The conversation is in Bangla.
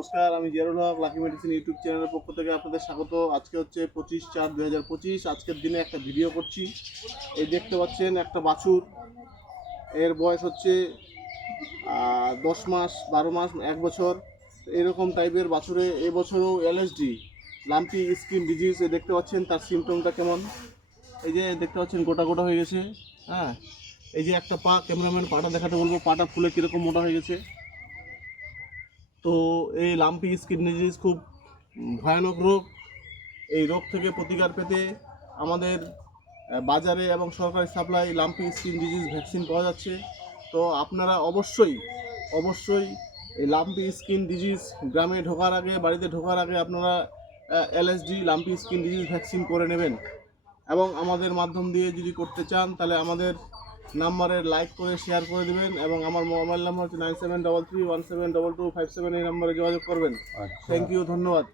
নমস্কার, আমি জিয়ারুল হক, লাকি মেডিসিন ইউটিউব চ্যানেলের পক্ষ থেকে আপনাদের স্বাগত। আজকে হচ্ছে 25/4/2025। আজকের দিনে একটা ভিডিও করছি। এই দেখতে পাচ্ছেন একটা বাছুর, এর বয়স হচ্ছে 10 মাস, 12 মাস, 1 বছর এরকম টাইপের বাছুরে এবছরও এলএসডি লাম্পি স্কিন ডিজিজ দেখতে পাচ্ছেন। তার সিমটমটা কেমন, এই যে দেখতে পাচ্ছেন গোটা গোটা হয়ে গেছে। হ্যাঁ, এই যে একটা পা, ক্যামেরাম্যান পাটা দেখাতে বলবো, পাটা ফুলে কীরকম মোটা হয়ে গেছে। তো এই লাম্পি স্কিন ডিজিজ খুব ভয়ানক রোগ। এই রোগ থেকে প্রতিকার পেতে আমাদের বাজারে এবং সরকারি supply lumpy skin disease vaccine পাওয়া যাচ্ছে। তো আপনারা অবশ্যই এই লাম্পি স্কিন ডিজিজ গ্রামে ঢোকার আগে, বাড়িতে ঢোকার আগে আপনারা LSD lumpy skin disease vaccine করে নেবেন। এবং আমাদের মাধ্যম দিয়ে যদি করতে চান তাহলে আমাদের নাম্বারে লাইক করে শেয়ার করে দেবেন। এবং আমার মোবাইল নাম্বার হচ্ছে 9733172257, এই নাম্বারে যোগাযোগ করবেন। থ্যাংক ইউ, ধন্যবাদ।